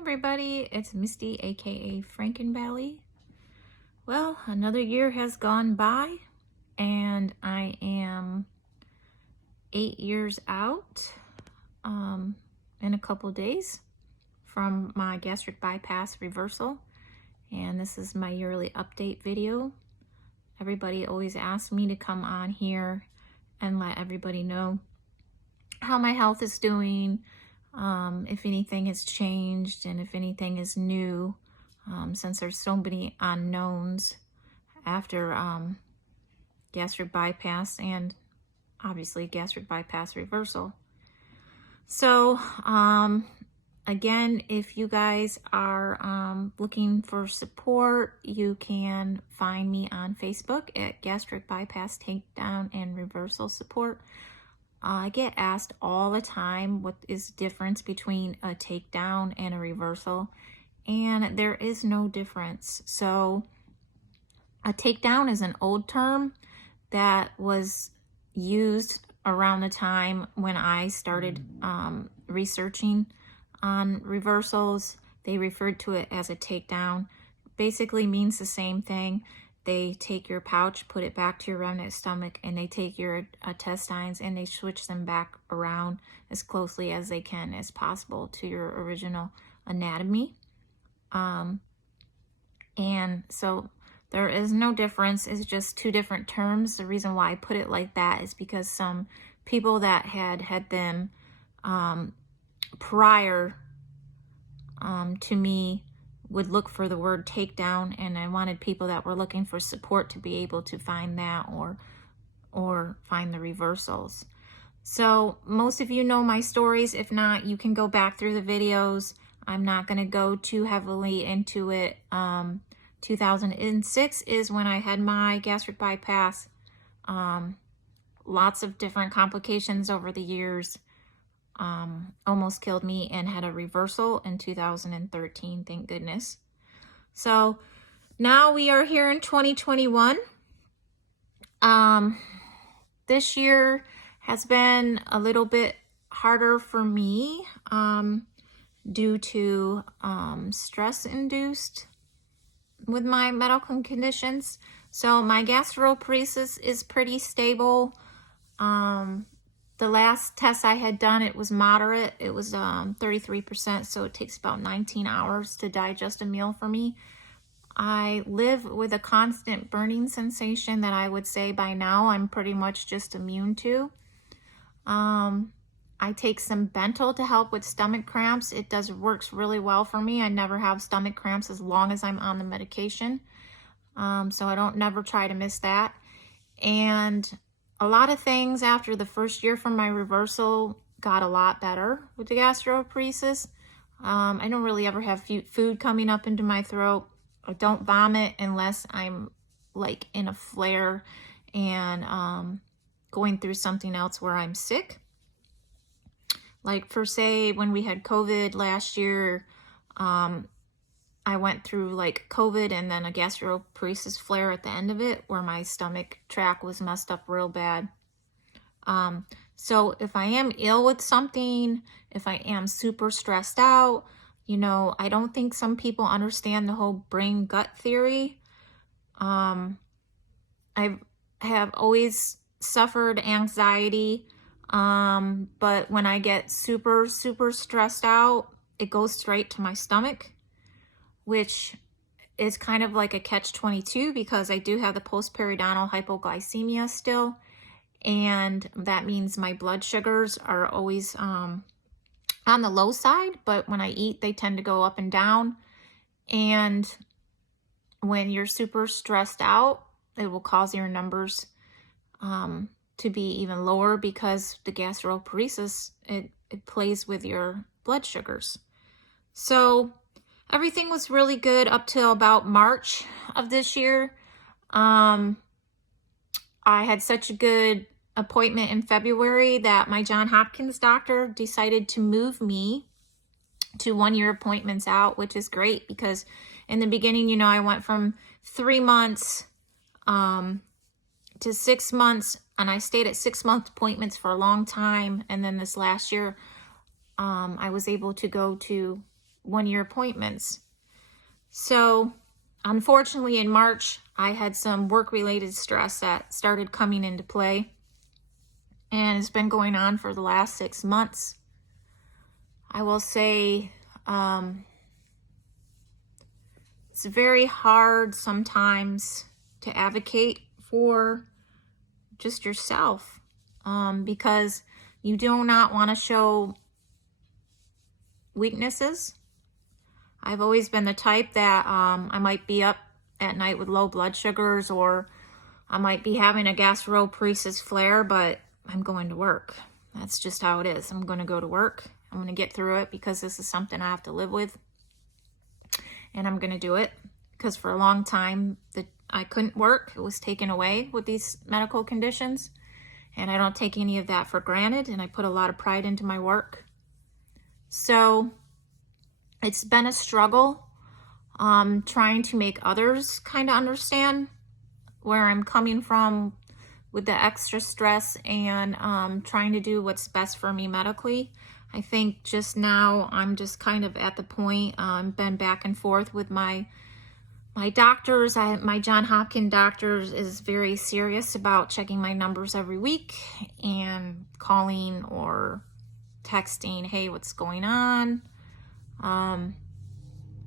everybody, it's Misty, aka Frankenvalley. Well, another year has gone by and I am 8 years out in a couple days from my gastric bypass reversal, and this is my yearly update video. Everybody always asks me to come on here and let everybody know how my health is doing, if anything has changed and if anything is new, since there's so many unknowns after gastric bypass and obviously gastric bypass reversal. So again, if you guys are looking for support, you can find me on Facebook at Gastric Bypass Takedown and Reversal Support. I get asked all the time what is the difference between a takedown and a reversal, and there is no difference. So a takedown is an old term that was used around the time when I started researching on reversals. They referred to it as a takedown. Basically means the same thing. They take your pouch, put it back to your remnant stomach, and they take your intestines and they switch them back around as closely as they can as possible to your original anatomy. And so there is no difference. It's just two different terms. The reason why I put it like that is because some people that had them prior to me would look for the word takedown, and I wanted people that were looking for support to be able to find that or find the reversals. So most of you know my stories. If not, you can go back through the videos. I'm not going to go too heavily into it. 2006 is when I had my gastric bypass. Lots of different complications over the years. Almost killed me, and had a reversal in 2013, thank goodness. So now we are here in 2021. This year has been a little bit harder for me due to stress induced with my medical conditions. So my gastroparesis is pretty stable. The last test I had done, it was moderate. It was 33%, so it takes about 19 hours to digest a meal for me. I live with a constant burning sensation that I would say by now I'm pretty much just immune to. I take some Bentyl to help with stomach cramps. It works really well for me. I never have stomach cramps as long as I'm on the medication. So I don't never try to miss that. And a lot of things after the first year from my reversal got a lot better with the gastroparesis. I don't really ever have food coming up into my throat. I don't vomit unless I'm like in a flare and going through something else where I'm sick. Like for say when we had COVID last year, I went through like COVID and then a gastroparesis flare at the end of it where my stomach tract was messed up real bad. So if I am ill with something, if I am super stressed out, you know, I don't think some people understand the whole brain gut theory. I have always suffered anxiety, but when I get super stressed out, it goes straight to my stomach, which is kind of like a catch-22 because I do have the postperiodontal hypoglycemia still, and that means my blood sugars are always on the low side, but when I eat, they tend to go up and down. And when you're super stressed out, it will cause your numbers to be even lower because the gastroparesis, it plays with your blood sugars. So everything was really good up till about March of this year. I had such a good appointment in February that my Johns Hopkins doctor decided to move me to 1 year appointments out, which is great because in the beginning, you know, I went from 3 months to 6 months, and I stayed at 6-month appointments for a long time. And then this last year, I was able to go to one-year appointments. So unfortunately in March, I had some work-related stress that started coming into play, and it's been going on for the last 6 months. I will say it's very hard sometimes to advocate for just yourself, because you do not want to show weaknesses. I've always been the type that I might be up at night with low blood sugars, or I might be having a gastroparesis flare, but I'm going to work. That's just how it is. I'm going to go to work. I'm going to get through it because this is something I have to live with. And I'm going to do it because for a long time that I couldn't work. It was taken away with these medical conditions. And I don't take any of that for granted. And I put a lot of pride into my work. So it's been a struggle trying to make others kind of understand where I'm coming from with the extra stress, and trying to do what's best for me medically. I think just now I'm just kind of at the point, been back and forth with my doctors. My John Hopkins doctors is very serious about checking my numbers every week and calling or texting, hey, what's going on?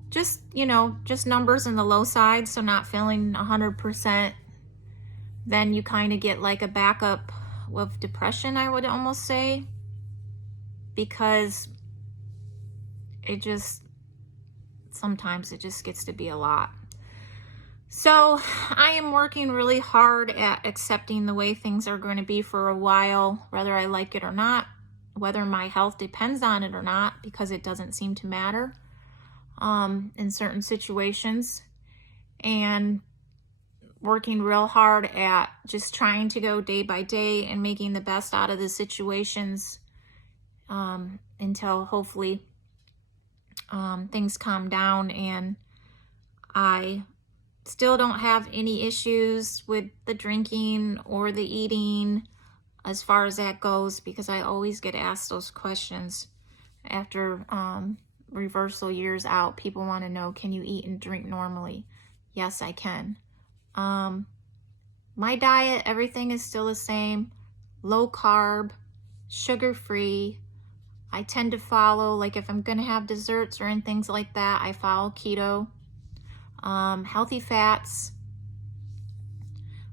Just, just numbers in the low side, so not feeling 100%. Then you kind of get like a backup with depression, I would almost say, because sometimes it just gets to be a lot. So I am working really hard at accepting the way things are going to be for a while, whether I like it or not, whether my health depends on it or not, because it doesn't seem to matter in certain situations. And working real hard at just trying to go day by day and making the best out of the situations until hopefully things calm down and I still don't have any issues with the drinking or the eating as far as that goes, because I always get asked those questions after reversal years out. People want to know, can you eat and drink normally? Yes, I can. My diet, everything is still the same. Low carb, sugar free. I tend to follow, like if I'm going to have desserts or and things like that, I follow keto. Healthy fats.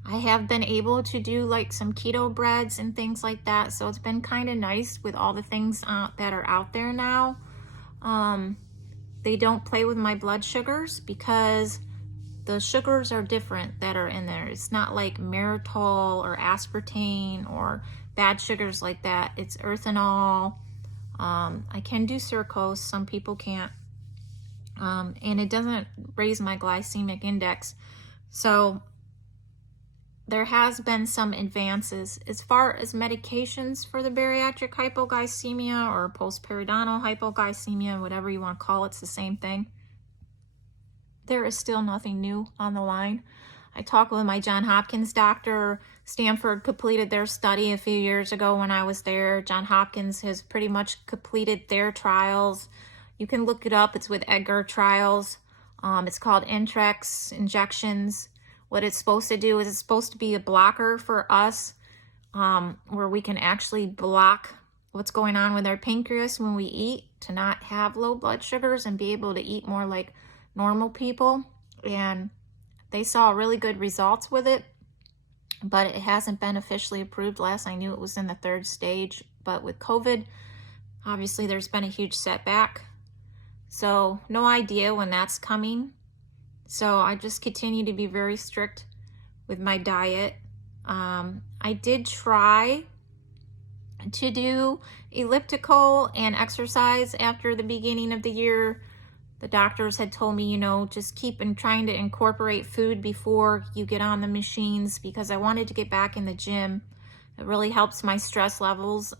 I have been able to do like some keto breads and things like that. So it's been kind of nice with all the things that are out there now. They don't play with my blood sugars because the sugars are different that are in there. It's not like mannitol or aspartame or bad sugars like that. It's erythritol. I can do sucrose. Some people can't. And it doesn't raise my glycemic index. So there has been some advances. As far as medications for the bariatric hypoglycemia or postperiodontal hypoglycemia, whatever you want to call it, it's the same thing. There is still nothing new on the line. I talked with my John Hopkins doctor. Stanford completed their study a few years ago when I was there. John Hopkins has pretty much completed their trials. You can look it up. It's with Edgar trials. It's called Intrex injections. What it's supposed to do is it's supposed to be a blocker for us, where we can actually block what's going on with our pancreas when we eat, to not have low blood sugars and be able to eat more like normal people. And they saw really good results with it, but it hasn't been officially approved. Last I knew it was in the 3rd stage, but with COVID, obviously there's been a huge setback. So no idea when that's coming. So I just continue to be very strict with my diet. I did try to do elliptical and exercise after the beginning of the year. The doctors had told me, just keep trying to incorporate food before you get on the machines, because I wanted to get back in the gym. It really helps my stress levels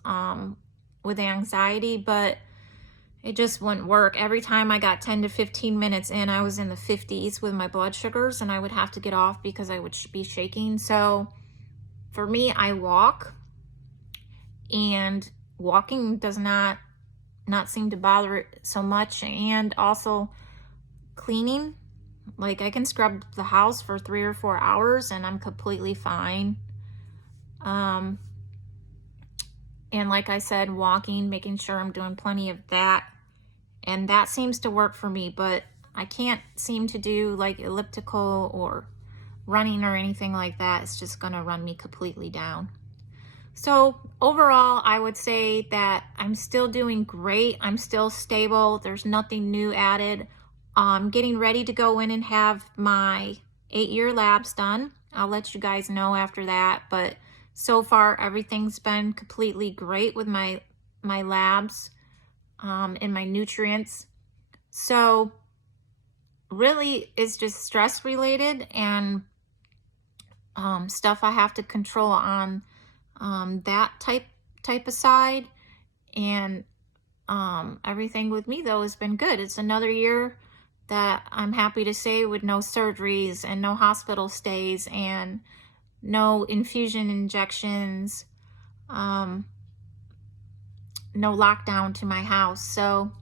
with anxiety, but it just wouldn't work. Every time I got 10 to 15 minutes in, I was in the 50s with my blood sugars, and I would have to get off because I would be shaking. So for me, I walk, and walking does not not seem to bother it so much. And also cleaning, like I can scrub the house for 3 or 4 hours and I'm completely fine. And like I said, walking, making sure I'm doing plenty of that. And that seems to work for me, but I can't seem to do like elliptical or running or anything like that. It's just gonna run me completely down. So overall, I would say that I'm still doing great. I'm still stable. There's nothing new added. I'm getting ready to go in and have my 8-year labs done. I'll let you guys know after that, but so far everything's been completely great with my labs and my nutrients. So really it's just stress related and stuff I have to control on that type of side. And everything with me though has been good. It's another year that I'm happy to say with no surgeries and no hospital stays and no infusion injections, no lockdown to my house. So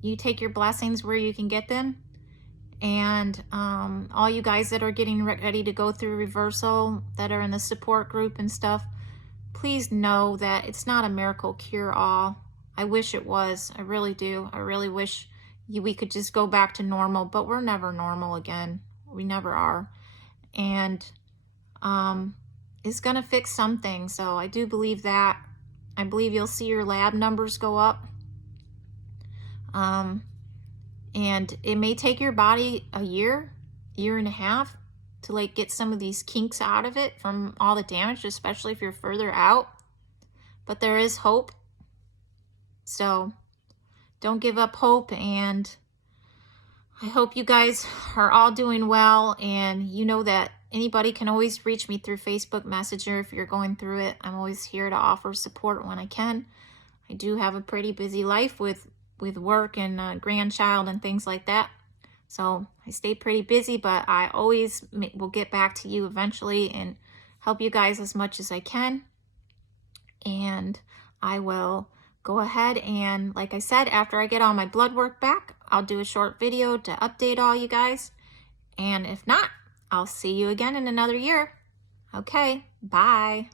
you take your blessings where you can get them. And all you guys that are getting ready to go through reversal, that are in the support group and stuff, please know that it's not a miracle cure-all. I wish it was. I really do. I really wish we could just go back to normal, but we're never normal again. We never are. And it's going to fix something. So I do believe that. I believe you'll see your lab numbers go up. And it may take your body a year and a half to like get some of these kinks out of it from all the damage, especially if you're further out. But there is hope. So don't give up hope. And I hope you guys are all doing well. And you know that anybody can always reach me through Facebook Messenger if you're going through it. I'm always here to offer support when I can. I do have a pretty busy life with work and a grandchild and things like that. So I stay pretty busy, but I always will get back to you eventually and help you guys as much as I can. And I will go ahead and, like I said, after I get all my blood work back, I'll do a short video to update all you guys. And if not, I'll see you again in another year. Okay, bye.